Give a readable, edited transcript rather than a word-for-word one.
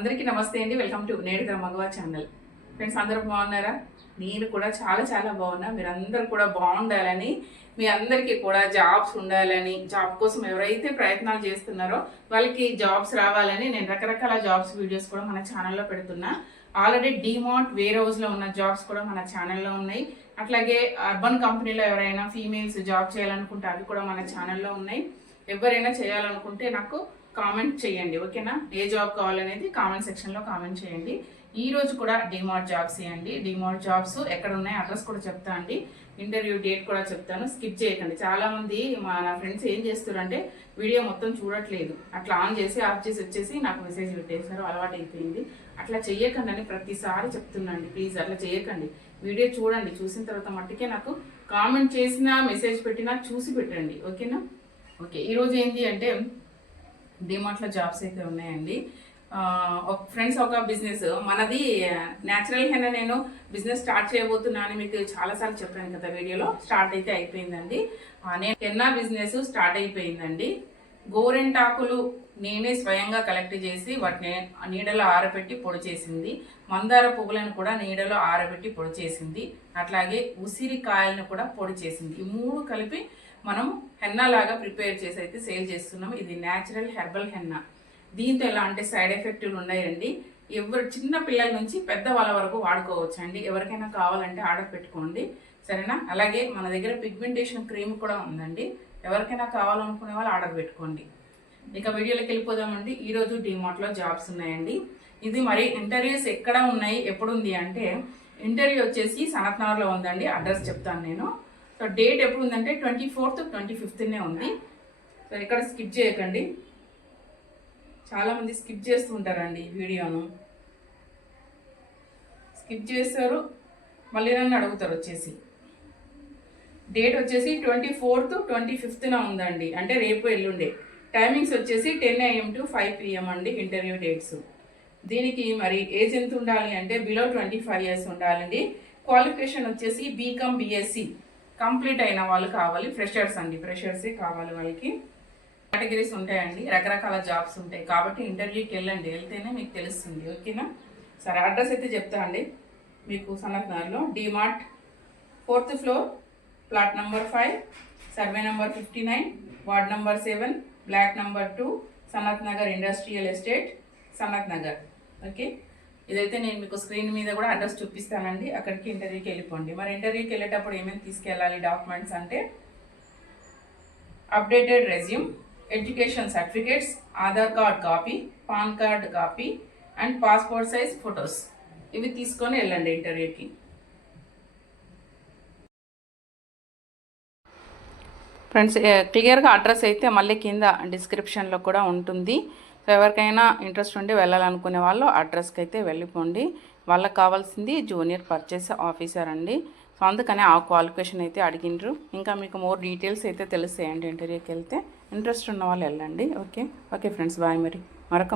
అందరికీ నమస్తే అండి. వెల్కమ్ టు నేడుగా మగవా ఛానల్. ఫ్రెండ్స్ అందరూ బాగున్నారా? నేను కూడా చాలా చాలా బాగున్నా. మీరందరూ కూడా బాగుండాలని, మీ అందరికీ కూడా జాబ్స్ ఉండాలని, జాబ్ కోసం ఎవరైతే ప్రయత్నాలు చేస్తున్నారో వాళ్ళకి జాబ్స్ రావాలని నేను రకరకాల జాబ్స్ వీడియోస్ కూడా మన ఛానల్లో పెడుతున్నా. ఆల్రెడీ డీమార్ట్ వేర్ హౌస్లో ఉన్న జాబ్స్ కూడా మన ఛానల్లో ఉన్నాయి. అట్లాగే అర్బన్ కంపెనీలో ఎవరైనా ఫీమేల్స్ జాబ్ చేయాలనుకుంటే అవి కూడా మన ఛానల్లో ఉన్నాయి. ఎవరైనా చేయాలనుకుంటే నాకు కామెంట్ చేయండి, ఓకేనా? ఏ జాబ్ కావాలనేది కామెంట్ సెక్షన్లో కామెంట్ చేయండి. ఈ రోజు కూడా డిమార్ట్ జాబ్స్ ఇవ్వండి. డిమార్ట్ జాబ్స్ ఎక్కడ ఉన్నాయి అడ్రస్ కూడా చెప్తా అండి, ఇంటర్వ్యూ డేట్ కూడా చెప్తాను. స్కిప్ చేయకండి. చాలామంది నా ఫ్రెండ్స్ ఏం చేస్తారంటే వీడియో మొత్తం చూడట్లేదు, అట్లా ఆన్ చేసి ఆఫ్ చేసి వచ్చేసి నాకు మెసేజ్ పెట్టేశారు. అలవాటు అయిపోయింది. అట్లా చెయ్యకండి అని ప్రతిసారి చెప్తున్నాండి. ప్లీజ్ అట్లా చేయకండి. వీడియో చూడండి, చూసిన తర్వాత మట్టుకే నాకు కామెంట్ చేసినా మెసేజ్ పెట్టినా చూసి పెట్టండి, ఓకేనా? ఓకే, ఈరోజు ఏంటి అంటే డిమార్ట్లో జాబ్స్ అయితే ఉన్నాయండి. ఫ్రెండ్స్ ఒక బిజినెస్ మనది న్యాచురల్ హెన్నా నేను బిజినెస్ స్టార్ట్ చేయబోతున్నాను మీకు చాలాసార్లు చెప్పాను కదా వీడియోలో. స్టార్ట్ అయితే అయిపోయిందండి. నేను హెన్నా బిజినెస్ స్టార్ట్ అయిపోయిందండి. గోరెంటాకులు నేనే స్వయంగా కలెక్ట్ చేసి వాటిని నీడలో ఆరబెట్టి పొడి చేసింది. మందార పువ్వులను కూడా నీడలో ఆరబెట్టి పొడి చేసింది. అట్లాగే ఉసిరికాయలను కూడా పొడి చేసింది. ఈ మూడు కలిపి మనం హెన్నా లాగా ప్రిపేర్ చేసి అయితే సేల్ చేస్తున్నాము. ఇది న్యాచురల్ హెర్బల్ హెన్నా. దీంతో ఎలాంటి సైడ్ ఎఫెక్టులు ఉన్నాయండి. ఎవరు చిన్న పిల్లల నుంచి పెద్ద వాళ్ళ వరకు వాడుకోవచ్చు అండి. ఎవరికైనా కావాలంటే ఆర్డర్ పెట్టుకోండి, సరేనా? అలాగే మన దగ్గర పిగ్మెంటేషన్ క్రీమ్ కూడా ఉందండి. ఎవరికైనా కావాలనుకునే వాళ్ళు ఆర్డర్ పెట్టుకోండి. ఇక వీడియోలోకి వెళ్ళిపోదామండి. ఈరోజు డిమార్ట్లో జాబ్స్ ఉన్నాయండి. ఇది మరి ఇంటర్వ్యూస్ ఎక్కడ ఉన్నాయి, ఎప్పుడు ఉంది అంటే ఇంటర్వ్యూ వచ్చేసి సనత్ నగర్లో ఉందండి. అడ్రస్ చెప్తాను నేను. సో డేట్ ఎప్పుడు ఉందంటే 24th 25th ఉంది. సో ఇక్కడ స్కిప్ చేయకండి. చాలామంది స్కిప్ చేస్తూ ఉంటారండి ఈ వీడియోను. స్కిప్ చేస్తారు, మళ్ళీ నన్ను అడుగుతారు వచ్చేసి. డేట్ వచ్చేసి 24th 25th ఉందండి, అంటే రేపు ఎల్లుండే. టైమింగ్స్ వచ్చేసి 10 AM to 5 PM అండి ఇంటర్వ్యూ డేట్స్. దీనికి మరి ఏజ్ ఎంత ఉండాలి అంటే బిలో 25 years ఉండాలండి. క్వాలిఫికేషన్ వచ్చేసి బీకామ్ BSc కంప్లీట్ అయిన వాళ్ళు కావాలి. ఫ్రెషర్స్ అండి, ఫ్రెషర్సే కావాలి వాళ్ళకి. కేటగిరీస్ ఉంటాయండి, రకరకాల జాబ్స్ ఉంటాయి. కాబట్టి ఇంటర్వ్యూకి వెళ్ళండి, వెళ్తేనే మీకు తెలుస్తుంది, ఓకేనా? సరే, అడ్రస్ అయితే చెప్తా అండి మీకు. సనత్ నగర్లో DMart 4th floor, plot number 5, survey number 59, ward number 7, block number 2, Sanath Nagar industrial estate, Sanath Nagar. Okay, ఇదైతే నేను మీకు స్క్రీన్ మీద కూడా అడ్రస్ చూపిస్తానండి. అక్కడికి ఇంటర్వ్యూకి వెళ్ళిపోండి. మరి ఇంటర్వ్యూకి వెళ్ళేటప్పుడు ఏమేమి తీసుకెళ్ళాలి డాక్యుమెంట్స్ అంటే updated resume, education certificates, Aadhaar card copy, pan card copy and passport size photos. ఇవి తీసుకొని వెళ్ళండి ఇంటర్వ్యూకి. ఫ్రెండ్స్, క్లియర్గా అడ్రస్ అయితే మళ్ళీ కింద డిస్క్రిప్షన్లో కూడా ఉంటుంది. సో ఎవరికైనా ఇంట్రెస్ట్ ఉండి వెళ్ళాలనుకునే వాళ్ళు అడ్రస్కి అయితే వెళ్ళిపోండి. వాళ్ళకి కావాల్సింది జూనియర్ పర్చేస్ ఆఫీసర్ అండి. సో అందుకని ఆ క్వాలిఫికేషన్ అయితే అడిగినరు. ఇంకా మీకు మోర్ డీటెయిల్స్ అయితే తెలుస్తాయండి ఇంటర్వ్యూకి వెళ్తే. ఇంట్రెస్ట్ ఉన్న వాళ్ళు వెళ్ళండి. Okay okay friends, bye. మరి మరొక